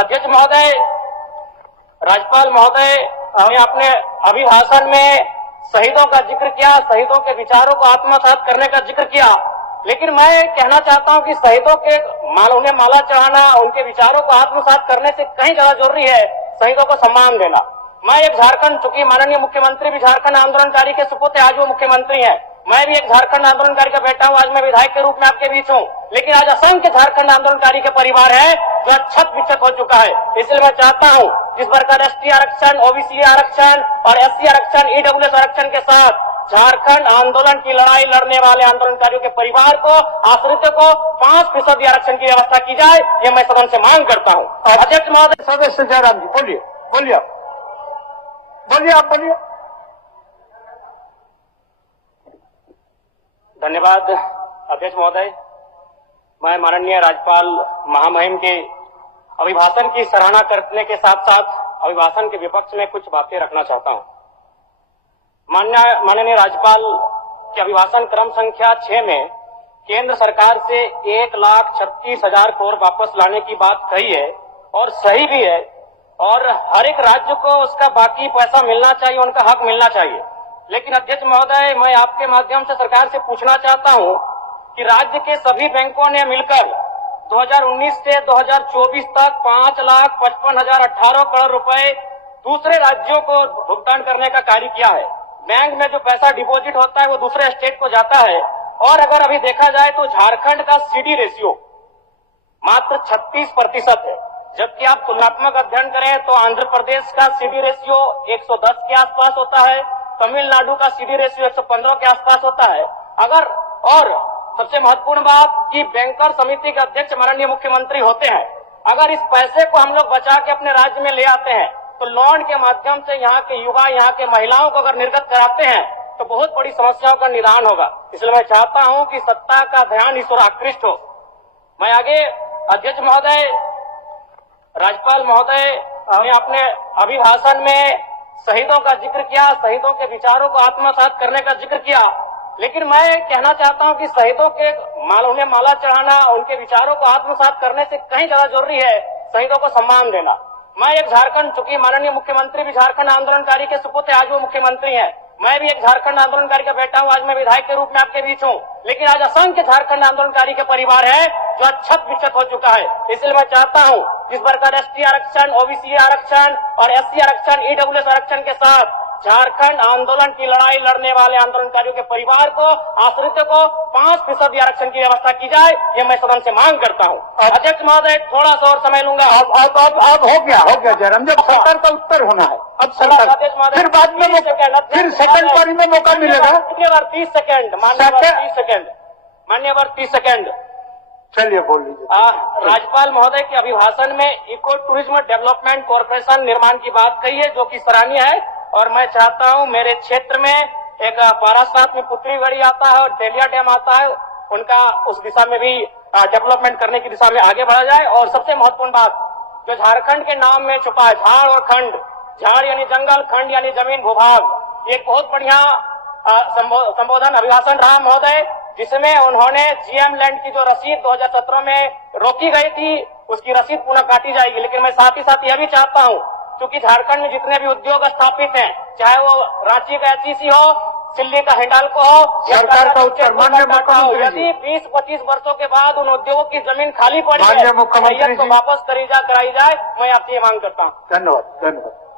अध्यक्ष महोदय, राज्यपाल महोदय ने अपने अभिभाषण में शहीदों का जिक्र किया, शहीदों के विचारों को आत्मसात करने का जिक्र किया, लेकिन मैं कहना चाहता हूं कि शहीदों के उन्हें माला चढ़ाना, उनके विचारों को आत्मसात करने से कहीं ज्यादा जरूरी है शहीदों को सम्मान देना। मैं एक झारखंड, चूंकि माननीय मुख्यमंत्री भी झारखंड आंदोलनकारी के सुपुत्र, आज वो मुख्यमंत्री हैं, मैं भी एक झारखंड आंदोलनकारी का बेटा हूं, आज मैं विधायक के रूप में आपके बीच हूं, लेकिन आज असंख्य झारखंड आंदोलनकारी के परिवार है जो छत विक्षत हो चुका है। इसलिए मैं चाहता हूं जिस प्रकार एसटी आरक्षण, ओबीसी आरक्षण और एससी आरक्षण, ईडब्ल्यूएस आरक्षण के साथ झारखंड आंदोलन की लड़ाई लड़ने वाले आंदोलनकारियों के परिवार को, आश्रितों को 5% आरक्षण की व्यवस्था की जाए, ये मैं सदन से मांग करता हूं। अध्यक्ष महोदय, सदस्य जयराम जी बोलिए, बोलिए आप बोलिए। धन्यवाद अध्यक्ष महोदय। मैं माननीय राज्यपाल महामहिम के अभिभाषण की सराहना करने के साथ साथ अभिभाषण के विपक्ष में कुछ बातें रखना चाहता हूं। माननीय राज्यपाल के अभिभाषण क्रम संख्या 6 में केंद्र सरकार से 1,36,000 करोड़ वापस लाने की बात कही है और सही भी है, और हर एक राज्य को उसका बाकी पैसा मिलना चाहिए, उनका हक मिलना चाहिए। लेकिन अध्यक्ष महोदय, मैं आपके माध्यम से सरकार से पूछना चाहता हूं कि राज्य के सभी बैंकों ने मिलकर 2019 से 2024 तक 5,55,018 करोड़ रुपए दूसरे राज्यों को भुगतान करने का कार्य किया है। बैंक में जो पैसा डिपॉजिट होता है वो दूसरे स्टेट को जाता है, और अगर अभी देखा जाए तो झारखंड का सीडी रेशियो मात्र 36% है, जबकि आप तुलनात्मक अध्ययन करें तो आंध्र प्रदेश का सीडी रेशियो 110 के आसपास होता है, तमिलनाडु का सीडी रेशियो 115 के आसपास होता है। और सबसे महत्वपूर्ण बात कि बैंकर समिति के अध्यक्ष माननीय मुख्यमंत्री होते हैं। अगर इस पैसे को हम लोग बचा के अपने राज्य में ले आते हैं तो लोन के माध्यम से यहाँ के युवा, यहाँ के महिलाओं को अगर निर्गत कराते हैं तो बहुत बड़ी समस्याओं का निदान होगा। इसलिए मैं चाहता हूं कि सत्ता का ध्यान इस ओर आकृष्ट हो। मैं आगे, अध्यक्ष महोदय, राज्यपाल महोदय ने अपने अभिभाषण में शहीदों का जिक्र किया, शहीदों के विचारों को आत्मसात करने का जिक्र किया, लेकिन मैं कहना चाहता हूं कि शहीदों के उन्हें माला चढ़ाना, उनके विचारों को आत्मसात करने से कहीं ज्यादा जरूरी है शहीदों को सम्मान देना। मैं एक झारखंड, चूंकि माननीय मुख्यमंत्री भी झारखंड आंदोलनकारी के सुपुत्र, आज वो मुख्यमंत्री हैं, मैं भी एक झारखंड आंदोलनकारी का बेटा हूं, आज मैं विधायक के रूप में आपके बीच हूं, लेकिन आज असंख्य झारखंड आंदोलनकारी के परिवार है जो छत विक्षत हो चुका है। इसलिए मैं चाहता हूं जिस प्रकार एसटी आरक्षण, ओबीसी आरक्षण और एससी आरक्षण, ईडब्ल्यूएस आरक्षण के साथ झारखंड आंदोलन की लड़ाई लड़ने वाले आंदोलनकारियों के परिवार को, आश्रितों को 5% आरक्षण की व्यवस्था की जाए, ये मैं सदन से मांग करता हूं। अध्यक्ष महोदय, थोड़ा सा और समय लूंगा। अब हो गया जयराम, जब सरकार का उत्तर होना है, अब सरकार फिर बाद में फिर सेकंड पारी में मौका मिलेगा। मान्यवर 30 सेकंड, मान्यवर 30 सेकंड। चलिए बोल लीजिए। राज्यपाल महोदय के अभिभाषण में इको टूरिज्म डेवलपमेंट कॉर्पोरेशन निर्माण की बात कही है, जो कि सराहनीय है, और मैं चाहता हूं मेरे क्षेत्र में एक पारासात में पुत्रीगढ़ी आता है और डेलिया डैम आता है, उनका उस दिशा में भी डेवलपमेंट करने की दिशा में आगे बढ़ा जाए। और सबसे महत्वपूर्ण बात जो झारखंड के नाम में छुपा है, झाड़ और खंड, झाड़ यानी जंगल, खंड यानी जमीन भूभाग, एक बहुत बढ़िया संबोधन अभिभाषण रहा महोदय, जिसमें उन्होंने जीएम लैंड की जो रसीद 2017 में रोकी गई थी उसकी रसीद पुनः काटी जाएगी। लेकिन मैं साथ ही साथ यह भी चाहता हूं, क्योंकि झारखंड में जितने भी उद्योग स्थापित हैं, चाहे वो रांची का एचईसी हो, दिल्ली का हिंडाल्को हो, सरकार का उत्तर माननीय मुख्यमंत्री, यदि 20-25 वर्षों के बाद उन उद्योगों की जमीन खाली पड़ी है, माननीय मुख्यमंत्री को वापस कराई जाए, मैं आपसे ये मांग करता हूँ। धन्यवाद।